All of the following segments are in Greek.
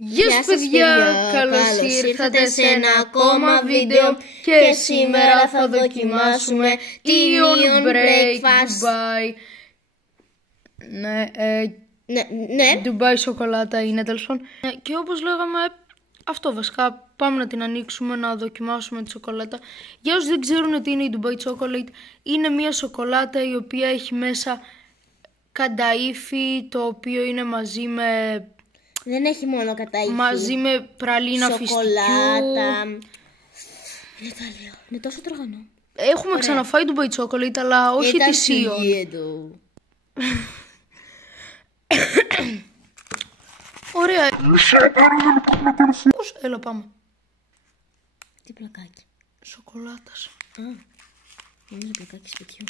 Γεια σας παιδιά, καλώς ήρθατε σε ένα ακόμα βίντεο και σήμερα θα δοκιμάσουμε Ion Break Dubai. Ναι, Dubai σοκολάτα είναι τέλος πάντων. Και όπως λέγαμε, αυτό βασικά, πάμε να την ανοίξουμε, να δοκιμάσουμε τη σοκολάτα. Για όσους δεν ξέρουν τι είναι η Dubai Chocolate, είναι μια σοκολάτα η οποία έχει μέσα κανταΐφι, το οποίο είναι μαζί με... Δεν έχει μόνο καταΐφι. Μαζί με πραλίνα σοκολάτα. Είναι τέλειο. Είναι τόσο τραγανό. Έχουμε ξαναφάει Dubai Chocolate, αλλά όχι τη Ion. Ωραία. Έλα πάμε. Τι πλακάκι. Σοκολάτας. Είναι πλακάκι σπιτιού.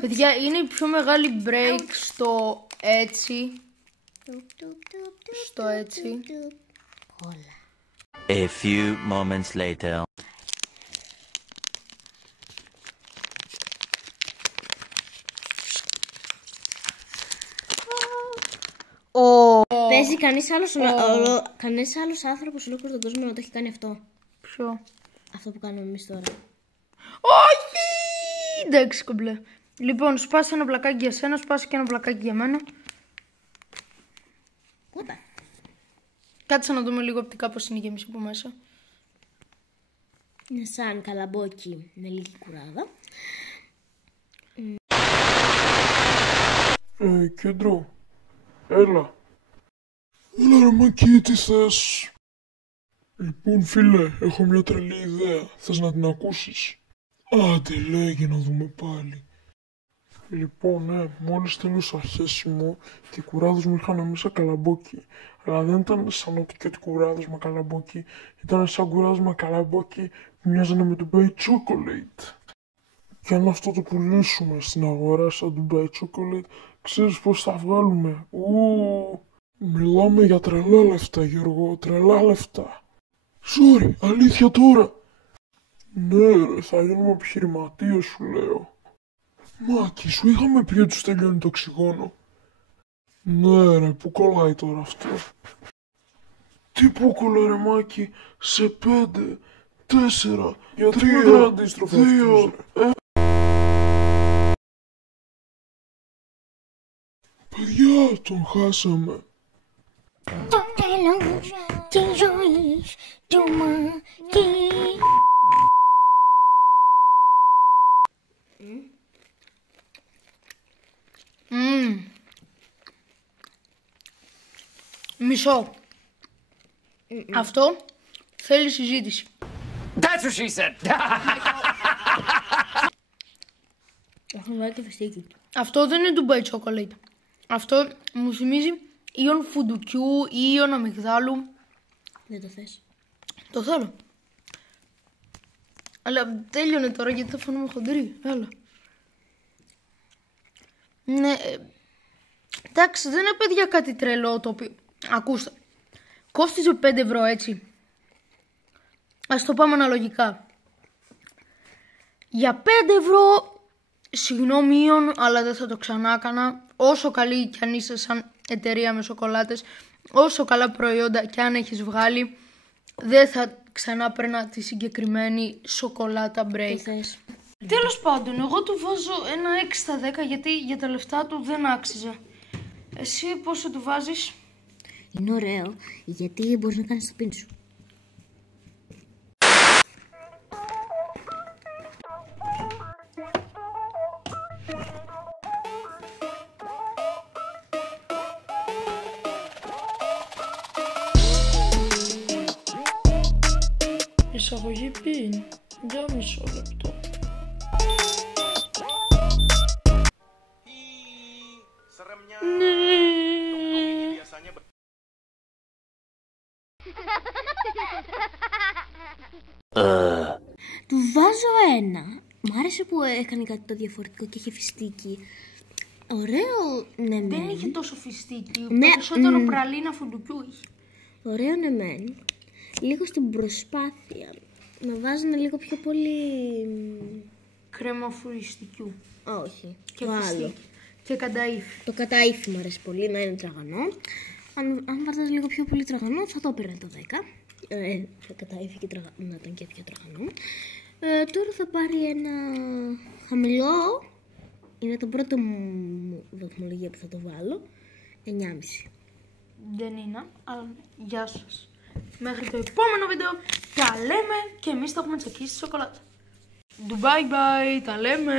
Παιδιά, είναι η πιο μεγάλη break στο έτσι. Στο έτσι. Όλα. A few moments later. Παίζει κανείς άλλος άνθρωπος ολόκληρο τον κόσμο να το έχει κάνει αυτό. Ποιο? Αυτό που κάνουμε εμείς τώρα. Όχι! Εντάξει, κομπλέ. Λοιπόν, σπάσε ένα πλακάκι για σένα, σπάσε και ένα πλακάκι για μένα. Κοίτα. Κάτσε να δούμε λίγο οπτικά πώς είναι η γέμιση από μέσα. Είναι σαν καλαμπόκι με λίγη κουράδα. Κέντρο. Έλα. Έλα ρε Μακί, τι θες? Λοιπόν φίλε, έχω μια τρελή ιδέα. Θες να την ακούσεις? Άντε λέγε να δούμε πάλι. Λοιπόν, μόλις τέλειωσα χέσιμο και οι κουράδες μου είχαν μέσα καλαμπόκι. Αλλά δεν ήταν σαν ότι και οι κουράδες με καλαμπόκι. Ήταν σαν κουράδες με καλαμπόκι που μοιάζανε με Dubai Chocolate. Και αν αυτό το πουλήσουμε στην αγορά σαν Dubai Chocolate, ξέρεις πώς θα βγάλουμε? Μιλάμε για τρελά λεφτά, Γιώργο, τρελά λεφτά. Sorry, αλήθεια τώρα. Ναι ρε, θα γίνουμε επιχειρηματίες σου λέω. Μάκη, σου είχαμε πει ότι τους τελειώνει το οξυγόνο. Ναι ρε, πού κολλάει τώρα αυτό? Τι πού κολλάει ρε Μάκη? Σε 5, 4, γιατί είναι αντίστροφα αυτός ρε? Παιδιά, τον χάσαμε. Το τέλος της ζωής του Μακί. Μισό. Αυτό θέλει συζήτηση. That's what she said. Έχουμε βάλει και φεστίκι. Αυτό δεν είναι Dubai Chocolate. Αυτό μου θυμίζει Ion φουντουκιού ή Ion αμυγδάλου. Δεν το θες? Το θέλω. Αλλά τέλειωνε τώρα γιατί θα φανούμε χοντρή. Έλα. Ναι. Εντάξει, δεν είναι παιδιά κάτι τρελό το οποίο... Ακούστε. Κόστιζε 5 ευρώ έτσι. Ας το πάμε αναλογικά. Για 5 ευρώ... Συγγνώμη Ion, αλλά δεν θα το ξανά έκανα. Όσο καλή κι αν είσαι σαν εταιρεία με σοκολάτες, όσο καλά προϊόντα κι αν έχεις βγάλει, δεν θα ξανά παίρνα τη συγκεκριμένη σοκολάτα break. Τέλος πάντων, εγώ του βάζω ένα 6 στα 10 γιατί για τα λεφτά του δεν άξιζε. Εσύ πόσο του βάζεις? Είναι ωραίο γιατί μπορείς να κάνεις το πίνι σου. Εισαγωγή πιν. Για μισό λεπτό. Του βάζω ένα. Μ' άρεσε που έκανε κάτι το διαφορετικό και είχε φιστίκι. Ωραίο, ναι. Δεν είχε τόσο φιστίκι. Περισσότερο πραλίνα φουντουκιού είχε. Ωραίο, ναι μεν. Λίγο στην προσπάθεια να βάζουν λίγο πιο πολύ... Κρέμα φουριστικιού. Όχι, Και το φιστίκι. άλλο. Και κανταΐφι. Το καταΐφι μου αρέσει πολύ, να είναι τραγανό. Αν βάζατε λίγο πιο πολύ τραγανό, θα το έπαιρνε το 10. Θα κατάφυγε να ήταν και πιο τραγανό. Τώρα θα πάρει ένα χαμηλό. Είναι το πρώτο μου βαθμολογία που θα το βάλω. 9,5. Δεν είναι, αλλά γεια σας. Μέχρι το επόμενο βίντεο τα λέμε και εμείς θα έχουμε τσακίσει τη σοκολάτα. Bye bye, τα λέμε.